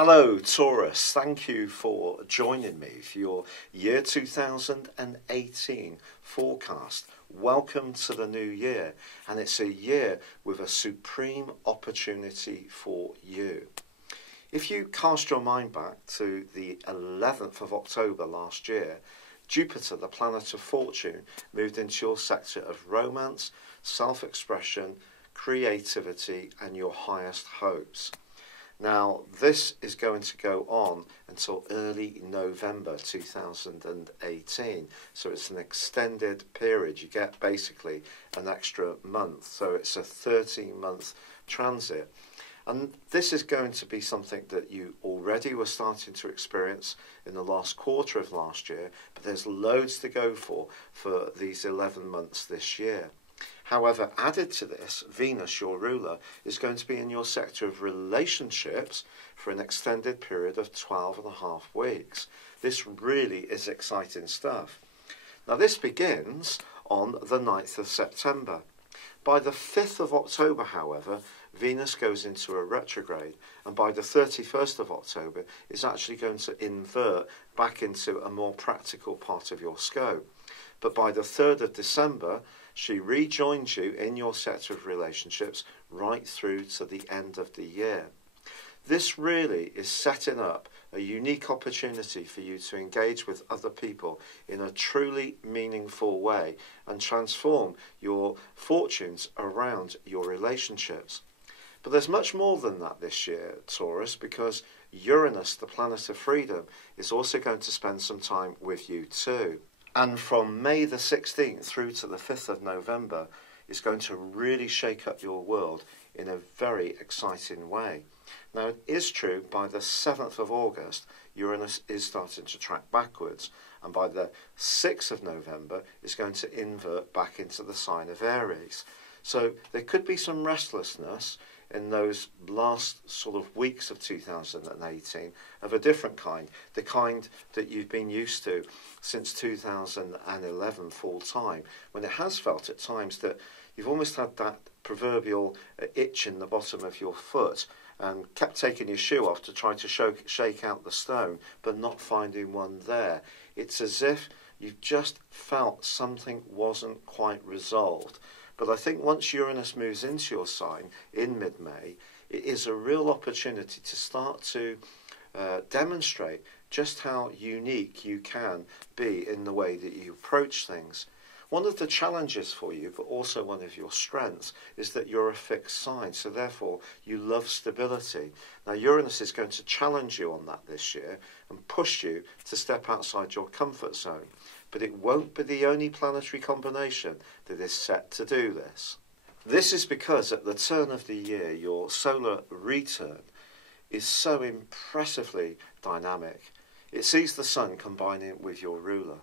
Hello Taurus, thank you for joining me for your year 2018 forecast. Welcome to the new year, and it's a year with a supreme opportunity for you. If you cast your mind back to the 11th of October last year, Jupiter, the planet of fortune, moved into your sector of romance, self-expression, creativity and your highest hopes. Now, this is going to go on until early November 2018. So it's an extended period. You get basically an extra month. So it's a 13-month transit. And this is going to be something that you already were starting to experience in the last quarter of last year. But there's loads to go for these 11 months this year. However, added to this, Venus, your ruler, is going to be in your sector of relationships for an extended period of 12.5 weeks. This really is exciting stuff. Now, this begins on the 9th of September. By the 5th of October, however, Venus goes into a retrograde, and by the 31st of October, it's actually going to invert back into a more practical part of your scope. But by the 3rd of December, she rejoins you in your sector of relationships right through to the end of the year. This really is setting up a unique opportunity for you to engage with other people in a truly meaningful way and transform your fortunes around your relationships. But there's much more than that this year, Taurus, because Uranus, the planet of freedom, is also going to spend some time with you too. And from May the 16th through to the 5th of November is going to really shake up your world in a very exciting way. Now, it is true, by the 7th of August, Uranus is starting to track backwards. And by the 6th of November, is going to invert back into the sign of Aries. So there could be some restlessness in those last sort of weeks of 2018 of a different kind, the kind that you've been used to since 2011 full time, when it has felt at times that you've almost had that proverbial itch in the bottom of your foot and kept taking your shoe off to try to shake out the stone, but not finding one there. It's as if you've just felt something wasn't quite resolved. But I think once Uranus moves into your sign in mid-May, it is a real opportunity to start to demonstrate just how unique you can be in the way that you approach things. One of the challenges for you, but also one of your strengths, is that you're a fixed sign, so therefore you love stability. Now, Uranus is going to challenge you on that this year and push you to step outside your comfort zone. But it won't be the only planetary combination that is set to do this. This is because at the turn of the year, your solar return is so impressively dynamic. It sees the sun combining with your ruler.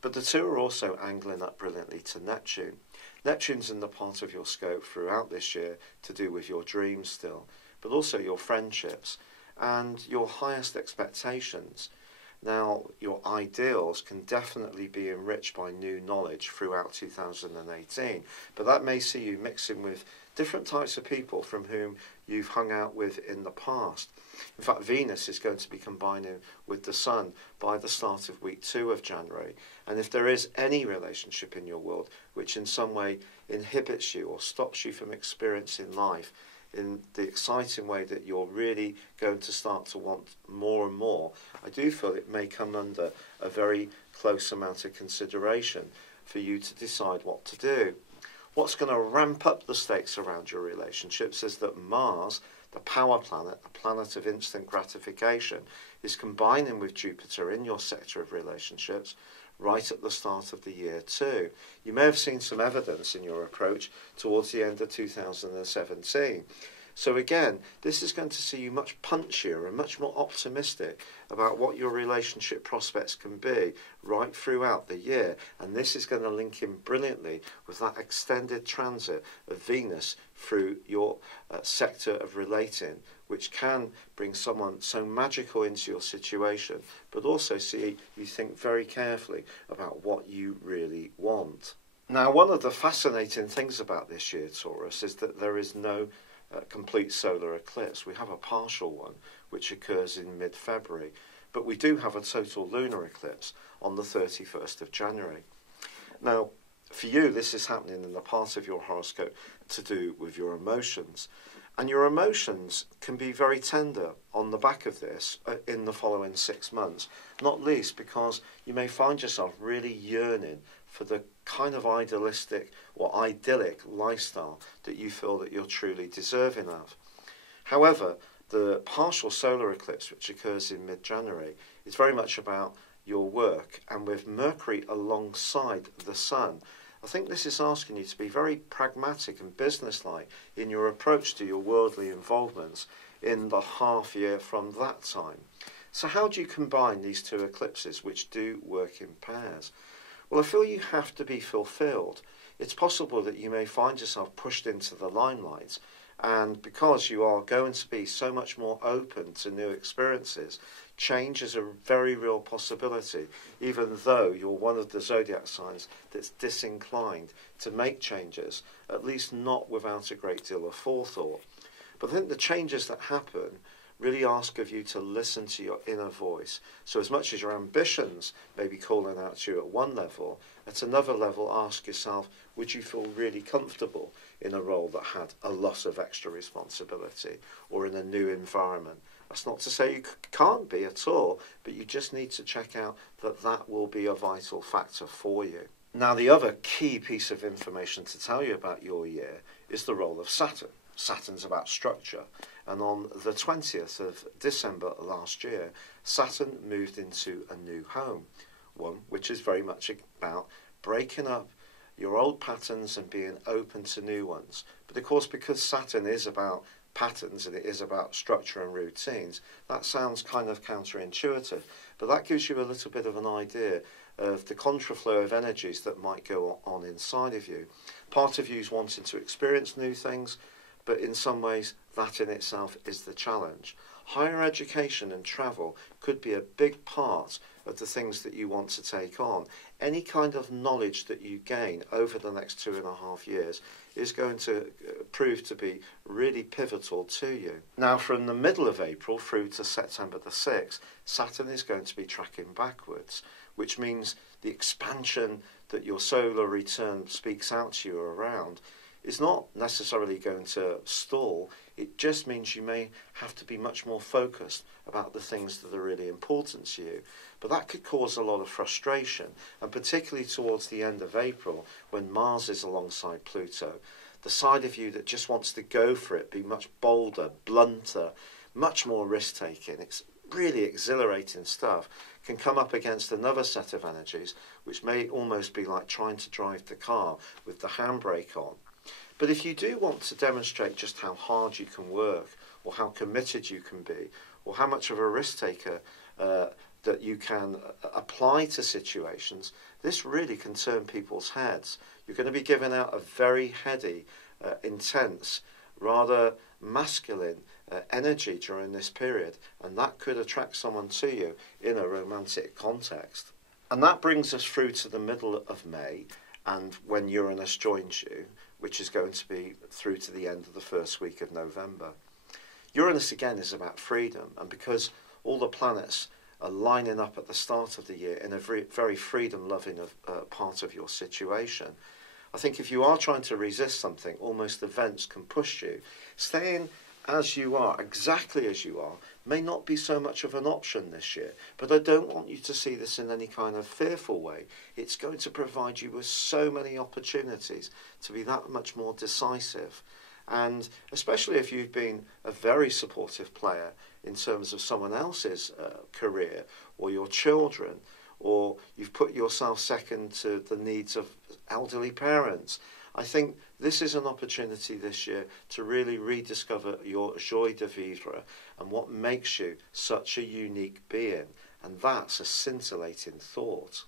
But the two are also angling up brilliantly to Neptune. Neptune's in the part of your scope throughout this year to do with your dreams still, but also your friendships and your highest expectations. Now, your ideals can definitely be enriched by new knowledge throughout 2018, but that may see you mixing with different types of people from whom you've hung out with in the past. In fact, Venus is going to be combining with the Sun by the start of week 2 of January. And if there is any relationship in your world which in some way inhibits you or stops you from experiencing life in the exciting way that you're really going to start to want more and more, I do feel it may come under a very close amount of consideration for you to decide what to do. What's going to ramp up the stakes around your relationships is that Mars, the power planet, the planet of instant gratification, is combining with Jupiter in your sector of relationships right at the start of the year too. You may have seen some evidence in your approach towards the end of 2017. So again, this is going to see you much punchier and much more optimistic about what your relationship prospects can be right throughout the year. And this is going to link in brilliantly with that extended transit of Venus through your sector of relating, which can bring someone so magical into your situation, but also see you think very carefully about what you really want. Now, one of the fascinating things about this year, Taurus, is that there is no complete solar eclipse. We have a partial one, which occurs in mid-February, but we do have a total lunar eclipse on the 31st of January. Now, for you, this is happening in the part of your horoscope to do with your emotions. And your emotions can be very tender on the back of this in the following 6 months, not least because you may find yourself really yearning for the kind of idealistic or idyllic lifestyle that you feel that you're truly deserving of. However, the partial solar eclipse, which occurs in mid-January, is very much about your work, and with Mercury alongside the Sun, I think this is asking you to be very pragmatic and businesslike in your approach to your worldly involvements in the half year from that time. So how do you combine these two eclipses, which do work in pairs? Well, I feel you have to be fulfilled. It's possible that you may find yourself pushed into the limelight, and because you are going to be so much more open to new experiences, change is a very real possibility, even though you're one of the zodiac signs that's disinclined to make changes, at least not without a great deal of forethought. But I think the changes that happen really ask of you to listen to your inner voice. So as much as your ambitions may be calling out to you at one level, at another level ask yourself, would you feel really comfortable in a role that had a lot of extra responsibility or in a new environment? That's not to say you can't be at all, but you just need to check out that that will be a vital factor for you. Now, the other key piece of information to tell you about your year is the role of Saturn. Saturn's about structure, and on the 20th of December last year, Saturn moved into a new home, one which is very much about breaking up your old patterns and being open to new ones. But of course, because Saturn is about patterns and it is about structure and routines, that sounds kind of counterintuitive, but that gives you a little bit of an idea of the contraflow of energies that might go on inside of you. Part of you is wanting to experience new things, but in some ways that in itself is the challenge. Higher education and travel could be a big part of the things that you want to take on. Any kind of knowledge that you gain over the next 2.5 years is going to prove to be really pivotal to you. Now, from the middle of April through to September the 6th, Saturn is going to be tracking backwards, which means the expansion that your solar return speaks out to you around is not necessarily going to stall. It just means you may have to be much more focused about the things that are really important to you. But that could cause a lot of frustration, and particularly towards the end of April, when Mars is alongside Pluto, the side of you that just wants to go for it, be much bolder, blunter, much more risk-taking, it's really exhilarating stuff, can come up against another set of energies, which may almost be like trying to drive the car with the handbrake on. But if you do want to demonstrate just how hard you can work, or how committed you can be, or how much of a risk taker that you can apply to situations, this really can turn people's heads. You're going to be giving out a very heady, intense, rather masculine energy during this period, and that could attract someone to you in a romantic context. And that brings us through to the middle of May, and when Uranus joins you, which is going to be through to the end of the first week of November. Uranus again is about freedom, and because all the planets are lining up at the start of the year in a very freedom-loving part of your situation, I think if you are trying to resist something, almost events can push you. Staying as you are, exactly as you are, may not be so much of an option this year, but I don't want you to see this in any kind of fearful way. It's going to provide you with so many opportunities to be that much more decisive. And especially if you've been a very supportive player in terms of someone else's career or your children, or you've put yourself second to the needs of elderly parents, I think this is an opportunity this year to really rediscover your joie de vivre and what makes you such a unique being. And that's a scintillating thought.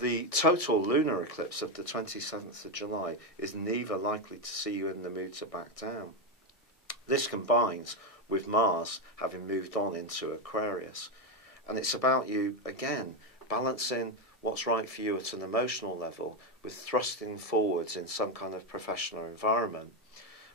The total lunar eclipse of the 27th of July is neither likely to see you in the mood to back down. This combines with Mars having moved on into Aquarius. And it's about you, again, balancing what's right for you at an emotional level with thrusting forwards in some kind of professional environment.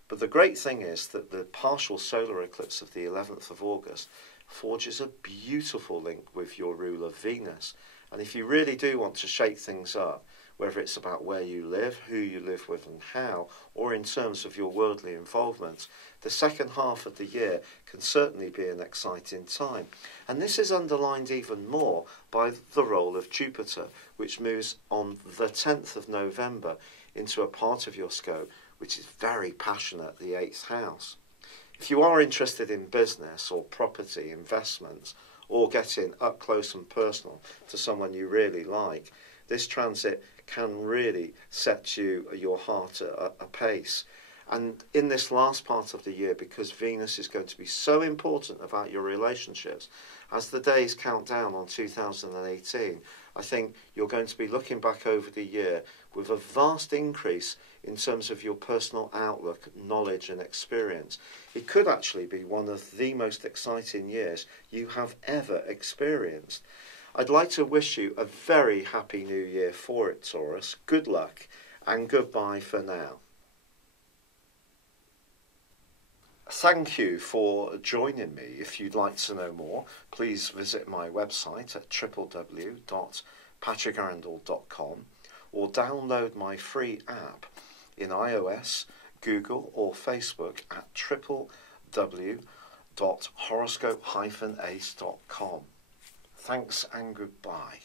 But the great thing is that the partial solar eclipse of the 11th of August forges a beautiful link with your ruler Venus. And if you really do want to shake things up, whether it's about where you live, who you live with and how, or in terms of your worldly involvement, the second half of the year can certainly be an exciting time. And this is underlined even more by the role of Jupiter, which moves on the 10th of November into a part of your scope which is very passionate, the 8th house. If you are interested in business or property, investments, or getting up close and personal to someone you really like, this transit can really set your heart a pace. And in this last part of the year, because Venus is going to be so important about your relationships, as the days count down on 2018, I think you're going to be looking back over the year with a vast increase in terms of your personal outlook, knowledge and experience. It could actually be one of the most exciting years you have ever experienced. I'd like to wish you a very happy new year for it, Taurus. Good luck and goodbye for now. Thank you for joining me. If you'd like to know more, please visit my website at www.patrickarundell.com or download my free app in iOS, Google or Facebook at www.horoscope-ace.com. Thanks and goodbye.